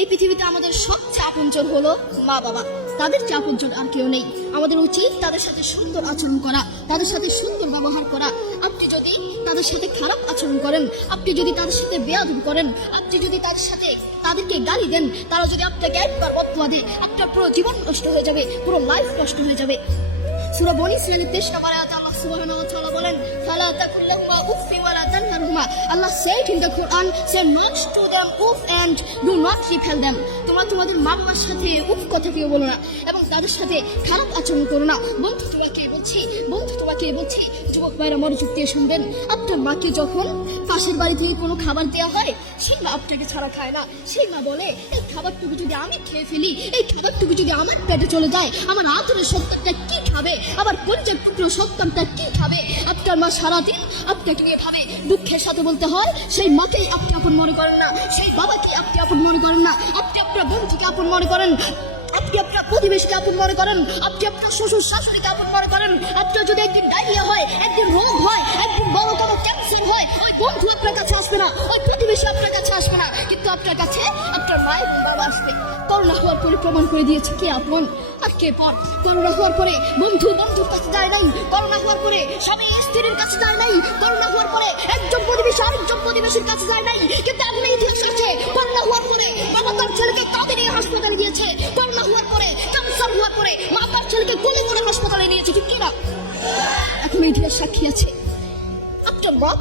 এই পৃথিবীতে আমাদের সবচেয়ে আপনজন হলো মা বাবা। তাদের চেয়ে আপনজন আর কেউ নেই। আমাদের উচিত তাদের সাথে সুন্দর আচরণ করা, তাদের সাথে সুন্দর ব্যবহার করা। আপনি যদি তাদের সাথে খারাপ আচরণ করেন, আপনি যদি তাদের সাথে বেয়াদবি করেন, আপনি যদি তাদেরকে গালি দেন, তারা যদি আপনাকে একবার বদদুয়া দেয়, আপনার পুরো জীবন নষ্ট হয়ে যাবে, পুরো লাইফ নষ্ট হয়ে যাবে। সূরা বনী ইসরাঈলের 23 নম্বর আয়াতে আল্লাহ সুবহানাহু ওয়া তাআলা বলেন, ফালা তাকুল লাহুমা উফফি ওয়া লা তানহারহুমা। Allah said in the Quran, say not to them uff and do not repel them. তোমরা তোমাদের মা বাবার সাথে উফ কথা কেউ বলো না এবং তাদের সাথে খারাপ আচরণ করো না। বন্ধু তোমাকে বলছি যুবক ভাইরা মনোযোগ দিয়ে শুনবেন। আপনার মাকে যখন পাশের বাড়ি থেকে কোনো খাবার দেওয়া হয়, সেই মা আপনাকে ছাড়া খায় না। সেই মা বলে, এই খাবারটুকু যদি আমি খেয়ে ফেলি, এই খাবারটুকু যদি আমার পেটে চলে যায়, আমার আদরের সন্তানটা কি খাবে? আমার পরিচয় টুকরো সন্তানটা কি খাবে? আপনার মা সারাদিন আপনাকে নিয়ে ভাবে। দুঃখের সাথে বলতে হয়, সেই মাকেই আপনি আপন মনে করেন না, সেই বাবাকে আপনি আপন মনে করেন না, আপনি আপনার বন্ধুকে আপন মনে করেন, আপনি আপনার প্রতিবেশীকে আপন মনে করেন, আপনি আপনার শ্বশুর শাশুড়িকে আপন মনে করেন। আপনার যদি একদিন ডায়রিয়া হয়, একদিন রোগ হয়, একদিন বড় কোনো ক্যান্সার হয়, ওই বন্ধু আপনার কাছে আসবে না, ওই প্রতিবেশী আপনার কাছে আসবে না, কিন্তু আপনার কাছে আপনার মা এবং বাবা আসবে। করোনা হওয়ার পরে প্রমাণ করে দিয়েছে কে আপন আর কে পর। করোনা হওয়ার পরে বন্ধুর কাছে যায় নাই, করোনা হওয়ার পরে স্বামী স্ত্রীর কাছে যায় নাই, করোনা হওয়ার পরে একজন প্রতিবেশী আরেকজন প্রতিবেশীর কাছে যায় নাই। কিন্তু আপনি ইতিহাস আছে, করোনা হওয়ার পরে বাবা তার ছেলেকে কাঁদে নিয়ে হাসপাতালে গিয়েছে, করোনা হওয়ার পরে ক্যান্সার হওয়ার পরে মা তার ছেলেকে কোলে করে হাসপাতালে নিয়েছে, ঠিক কিনা? এখন ইতিহাস সাক্ষী আছে। আপনার বড়